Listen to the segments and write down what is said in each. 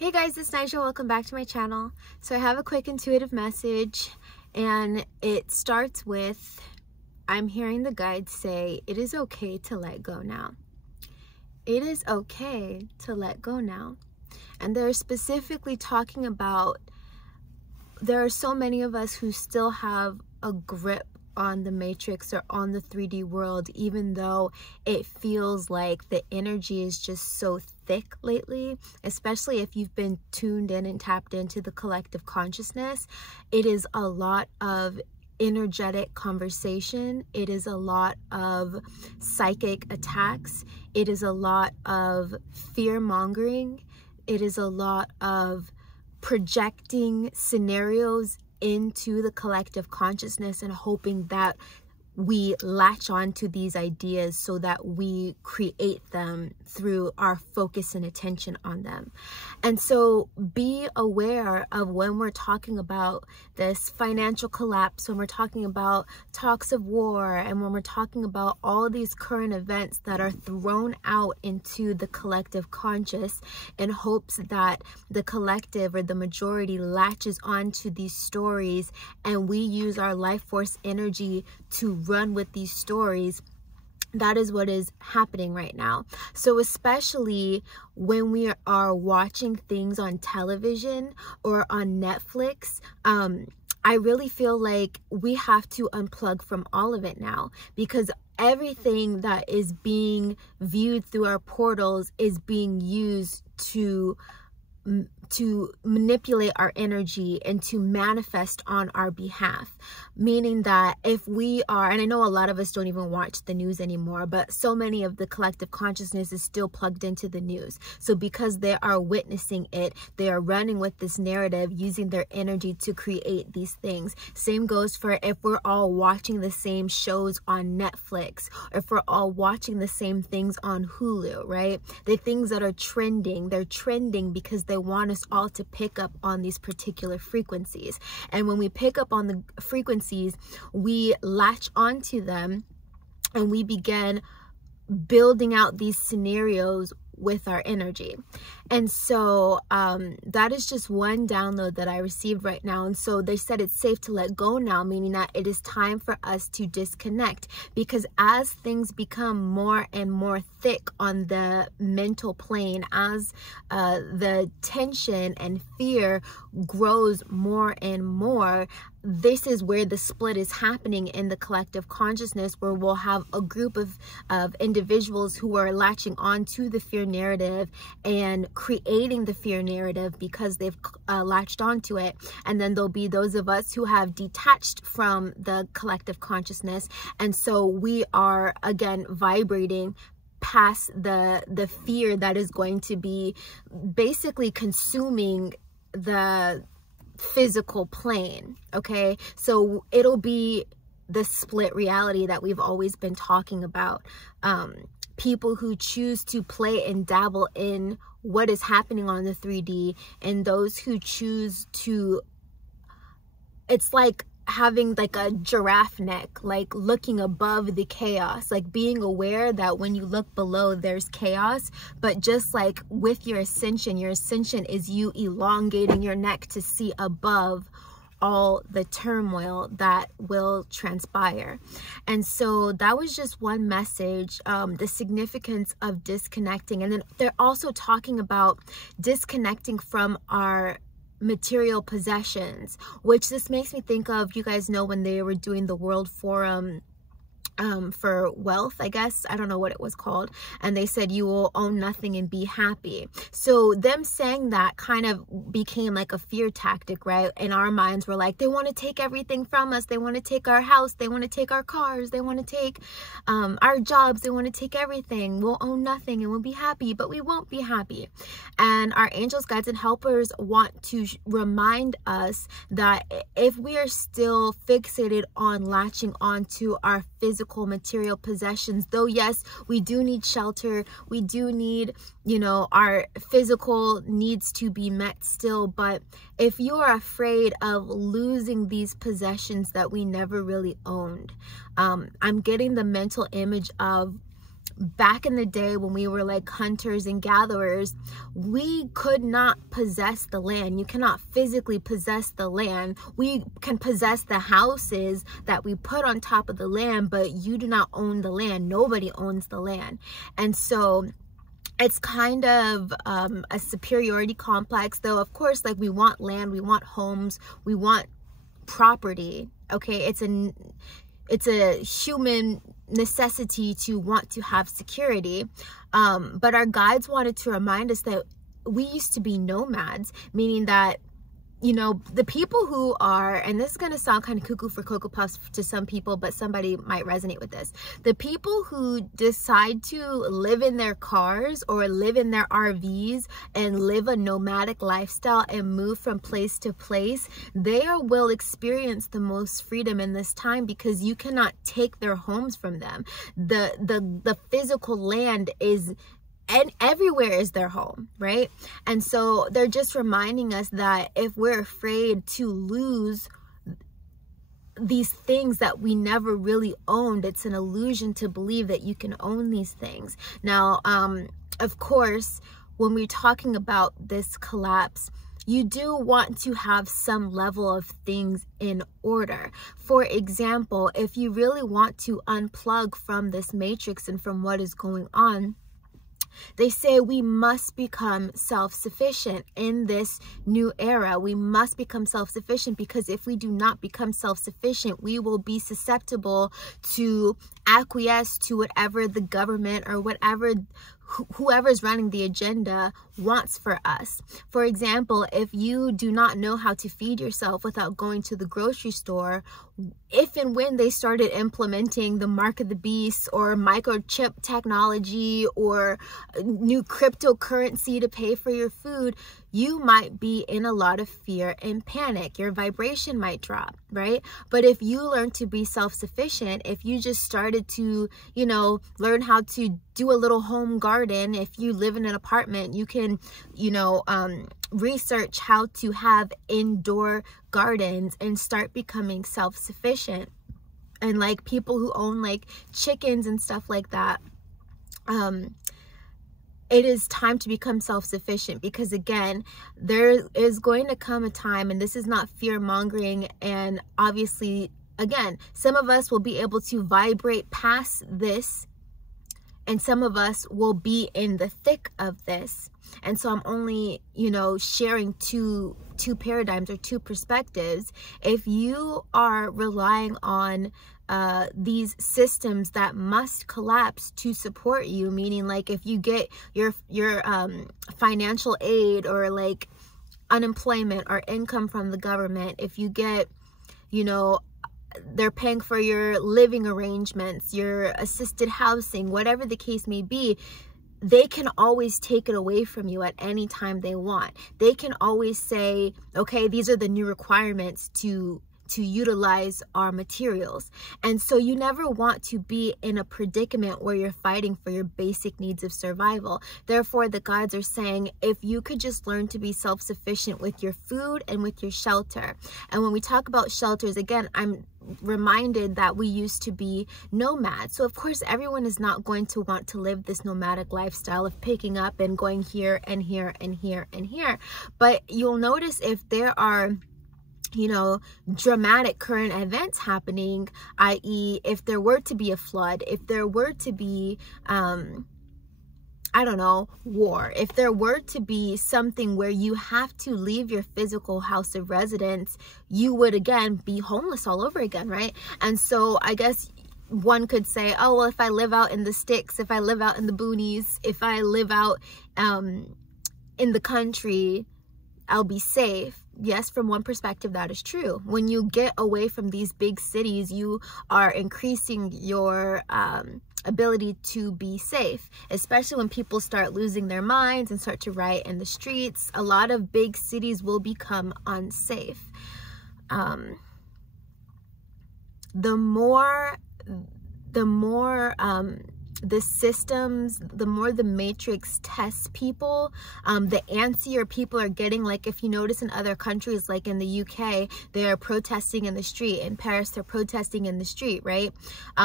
Hey guys, it's Nigel. Welcome back to my channel. So I have a quick intuitive message, and it starts with, I'm hearing the guides say, it is okay to let go now. It is okay to let go now. And they're specifically talking about, there are so many of us who still have a grip on the matrix or on the 3D world, even though it feels like the energy is just so thick lately, especially if you've been tuned in and tapped into the collective consciousness. It is a lot of energetic conversation. It is a lot of psychic attacks. It is a lot of fear mongering. It is a lot of projecting scenarios into the collective consciousness and hoping that we latch on to these ideas so that we create them through our focus and attention on them. And so be aware of when we're talking about this financial collapse, when we're talking about talks of war, and when we're talking about all these current events that are thrown out into the collective conscious in hopes that the collective or the majority latches onto these stories, and we use our life force energy to run with these stories. That is what is happening right now. So especially when we are watching things on television or on Netflix, I really feel like we have to unplug from all of it now, because everything that is being viewed through our portals is being used to manipulate our energy and to manifest on our behalf. Meaning that if we are, and I know a lot of us don't even watch the news anymore, but so many of the collective consciousness is still plugged into the news. So because they are witnessing it, they are running with this narrative, using their energy to create these things. Same goes for if we're all watching the same shows on Netflix, or if we're all watching the same things on Hulu, right? The things that are trending, they're trending because they want us all to pick up on these particular frequencies. And when we pick up on the frequencies, we latch onto them and we begin building out these scenarios with our energy. And so that is just one download that I received right now. And so they said it's safe to let go now, meaning that it is time for us to disconnect, because as things become more and more thick on the mental plane, as the tension and fear grows more and more, this is where the split is happening in the collective consciousness, where we'll have a group of individuals who are latching on to the fear narrative and creating the fear narrative because they've latched onto it. And then there'll be those of us who have detached from the collective consciousness. And so we are, again, vibrating past the fear that is going to be basically consuming the physical plane. Okay, so it'll be the split reality that we've always been talking about. People who choose to play and dabble in what is happening on the 3D, and those who choose to, it's like having like a giraffe neck, like looking above the chaos, like being aware that when you look below there's chaos. But just like with your ascension is you elongating your neck to see above all the turmoil that will transpire. And so that was just one message, the significance of disconnecting. And then they're also talking about disconnecting from our material possessions, which this makes me think of, you guys know when they were doing the World Forum for wealth, I guess, I don't know what it was called, and they said you will own nothing and be happy. So them saying that kind of became like a fear tactic, right? In our minds, we're like, they want to take everything from us, they want to take our house, they want to take our cars, they want to take our jobs, they want to take everything, we'll own nothing and we'll be happy. But we won't be happy. And our angels, guides, and helpers want to remind us that if we are still fixated on latching onto our physical material possessions, though yes, we do need shelter, we do need, you know, our physical needs to be met still, but if you are afraid of losing these possessions that we never really owned, I'm getting the mental image of back in the day when we were like hunters and gatherers, we could not possess the land. You cannot physically possess the land. We can possess the houses that we put on top of the land, but you do not own the land. Nobody owns the land. And so it's kind of a superiority complex, though. Of course, like, we want land, we want homes, we want property. Okay, it's a human necessity to want to have security. But our guides wanted to remind us that we used to be nomads, meaning that, you know, the people who are, and this is going to sound kind of cuckoo for Cocoa Puffs to some people, but somebody might resonate with this. The people who decide to live in their cars or live in their RVs and live a nomadic lifestyle and move from place to place, they will experience the most freedom in this time, because you cannot take their homes from them. The physical land is, and everywhere is their home, right? And so they're just reminding us that if we're afraid to lose these things that we never really owned, it's an illusion to believe that you can own these things. Now, of course, when we're talking about this collapse, you do want to have some level of things in order. For example, if you really want to unplug from this matrix and from what is going on, they say we must become self-sufficient in this new era. We must become self-sufficient, because if we do not become self-sufficient, we will be susceptible to acquiesce to whatever the government or whatever whoever's running the agenda wants for us. For example, if you do not know how to feed yourself without going to the grocery store, if and when they started implementing the mark of the beast or microchip technology or new cryptocurrency to pay for your food, you might be in a lot of fear and panic. Your vibration might drop, right? But if you learn to be self-sufficient, if you just started to, you know, learn how to do a little home garden, if you live in an apartment, you can, you know, research how to have indoor gardens and start becoming self-sufficient. And like people who own like chickens and stuff like that, it is time to become self-sufficient, because again, there is going to come a time, and this is not fear-mongering, and obviously, again, some of us will be able to vibrate past this, and some of us will be in the thick of this. And so I'm only, you know, sharing two paradigms or two perspectives. If you are relying on these systems that must collapse to support you, meaning like if you get your financial aid or like unemployment or income from the government, if you get, you know, they're paying for your living arrangements, your assisted housing, whatever the case may be, they can always take it away from you at any time they want. They can always say, okay, these are the new requirements to utilize our materials. And so you never want to be in a predicament where you're fighting for your basic needs of survival. Therefore, the guides are saying, if you could just learn to be self-sufficient with your food and with your shelter. And when we talk about shelters, again, I'm reminded that we used to be nomads. So of course, everyone is not going to want to live this nomadic lifestyle of picking up and going here and here and here and here. But you'll notice if there are, you know, dramatic current events happening, i.e. if there were to be a flood, if there were to be, I don't know, war, if there were to be something where you have to leave your physical house of residence, you would again be homeless all over again, right? And so I guess one could say, oh, well, if I live out in the sticks, if I live out in the boonies, if I live out in the country, I'll be safe. Yes, from one perspective, that is true. When you get away from these big cities, you are increasing your ability to be safe, especially when people start losing their minds and start to riot in the streets. A lot of big cities will become unsafe. The more the systems, the more the matrix tests people, the antsier people are getting. Like if you notice in other countries, like in the UK, they are protesting in the street. In Paris, they're protesting in the street, right?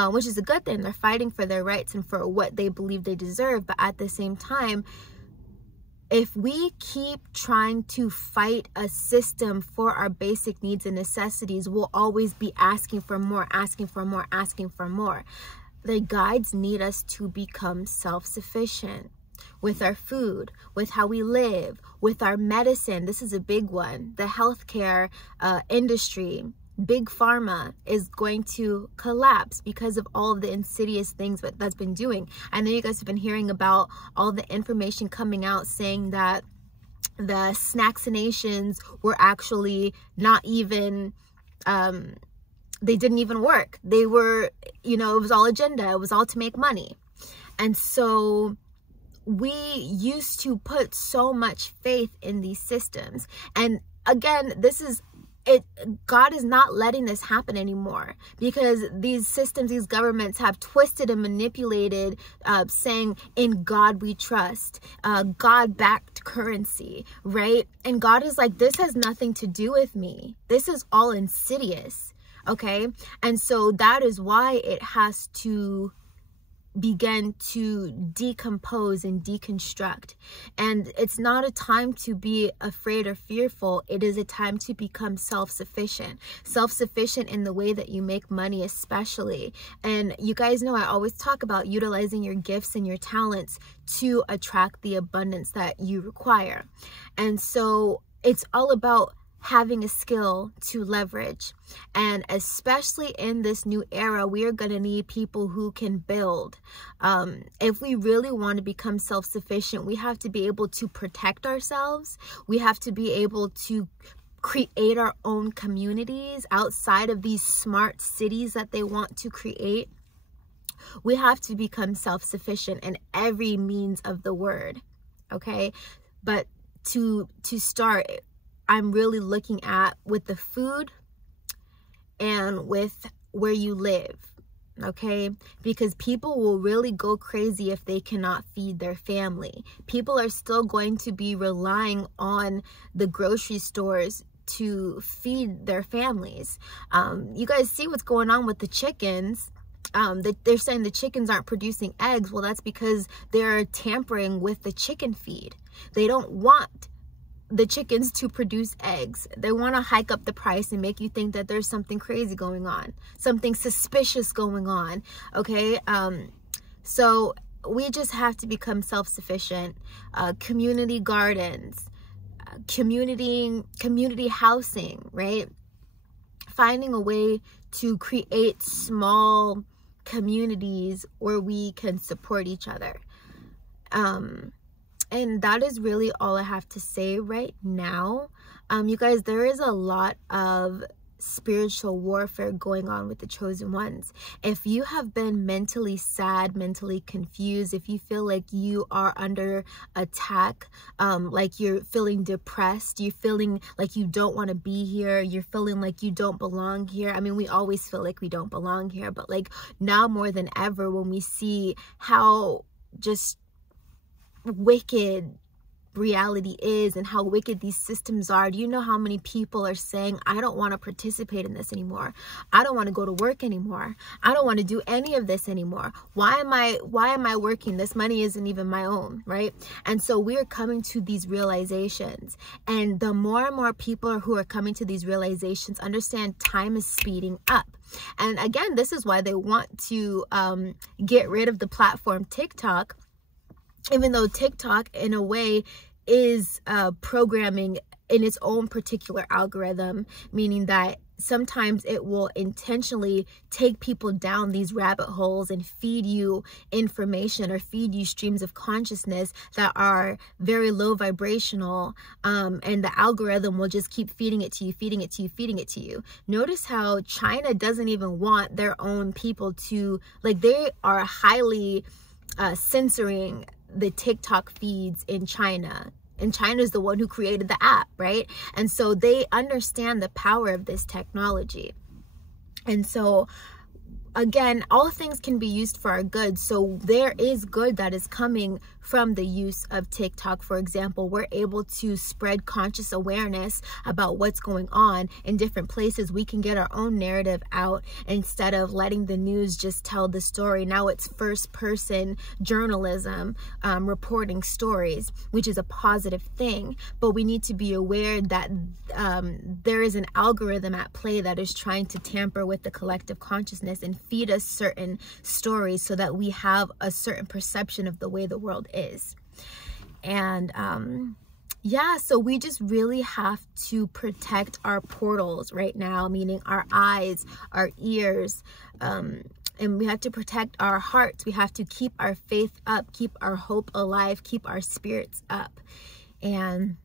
Which is a good thing. They're fighting for their rights and for what they believe they deserve. But at the same time, if we keep trying to fight a system for our basic needs and necessities, we'll always be asking for more, asking for more, asking for more. The guides need us to become self-sufficient with our food, with how we live, with our medicine. This is a big one. The healthcare industry, big pharma is going to collapse because of all of the insidious things that's been doing. I know you guys have been hearing about all the information coming out saying that the snackinations were actually not even they didn't even work. They were, you know, it was all agenda. It was all to make money. And so we used to put so much faith in these systems. And again, this is it. God is not letting this happen anymore, because these systems, these governments have twisted and manipulated, saying in God we trust, God-backed currency, right? And God is like, this has nothing to do with me. This is all insidious. Okay, and so that is why it has to begin to decompose and deconstruct. And it's not a time to be afraid or fearful. It is a time to become self-sufficient in the way that you make money, especially. And you guys know I always talk about utilizing your gifts and your talents to attract the abundance that you require. And so it's all about having a skill to leverage. And especially in this new era, we are going to need people who can build. If we really want to become self-sufficient, we have to be able to protect ourselves. We have to be able to create our own communities outside of these smart cities that they want to create. We have to become self-sufficient in every means of the word. Okay, but to start, I'm really looking at with the food and with where you live, okay? Because people will really go crazy if they cannot feed their family. People are still going to be relying on the grocery stores to feed their families. You guys see what's going on with the chickens. They're saying the chickens aren't producing eggs. Well, that's because they're tampering with the chicken feed. They don't want the chickens to produce eggs. They want to hike up the price and make you think that there's something crazy going on, something suspicious going on. Okay, so we just have to become self-sufficient. Community gardens, community housing, right? Finding a way to create small communities where we can support each other. And that is really all I have to say right now. You guys, there is a lot of spiritual warfare going on with the chosen ones. If you have been mentally sad, mentally confused, if you feel like you are under attack, like you're feeling depressed, you're feeling like you don't want to be here, you're feeling like you don't belong here. I mean, we always feel like we don't belong here, but like now more than ever, when we see how just wicked reality is and how wicked these systems are. Do you know how many people are saying, I don't want to participate in this anymore. I don't want to go to work anymore. I don't want to do any of this anymore. Why am I working? This money isn't even my own, right? And so we're coming to these realizations. And the more and more people who are coming to these realizations understand time is speeding up. And again, this is why they want to get rid of the platform TikTok. Even though TikTok, in a way, is programming in its own particular algorithm, meaning that sometimes it will intentionally take people down these rabbit holes and feed you information or feed you streams of consciousness that are very low vibrational, and the algorithm will just keep feeding it to you, feeding it to you, feeding it to you. Notice how China doesn't even want their own people to, like, they are highly censoring the TikTok feeds in China. And China is the one who created the app, right? And so they understand the power of this technology. And so again, all things can be used for our good. So there is good that is coming from the use of TikTok. For example, we're able to spread conscious awareness about what's going on in different places. We can get our own narrative out instead of letting the news just tell the story. Now it's first person journalism, reporting stories, which is a positive thing. But we need to be aware that there is an algorithm at play that is trying to tamper with the collective consciousness and feed us certain stories so that we have a certain perception of the way the world is. And yeah, so we just really have to protect our portals right now, meaning our eyes, our ears, and we have to protect our hearts. We have to keep our faith up, keep our hope alive, keep our spirits up. And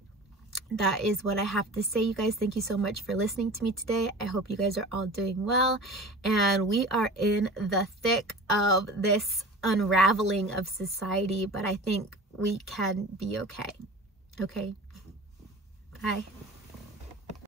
that is what I have to say, you guys. Thank you so much for listening to me today. I hope you guys are all doing well. And we are in the thick of this unraveling of society, but I think we can be okay. Okay? Bye.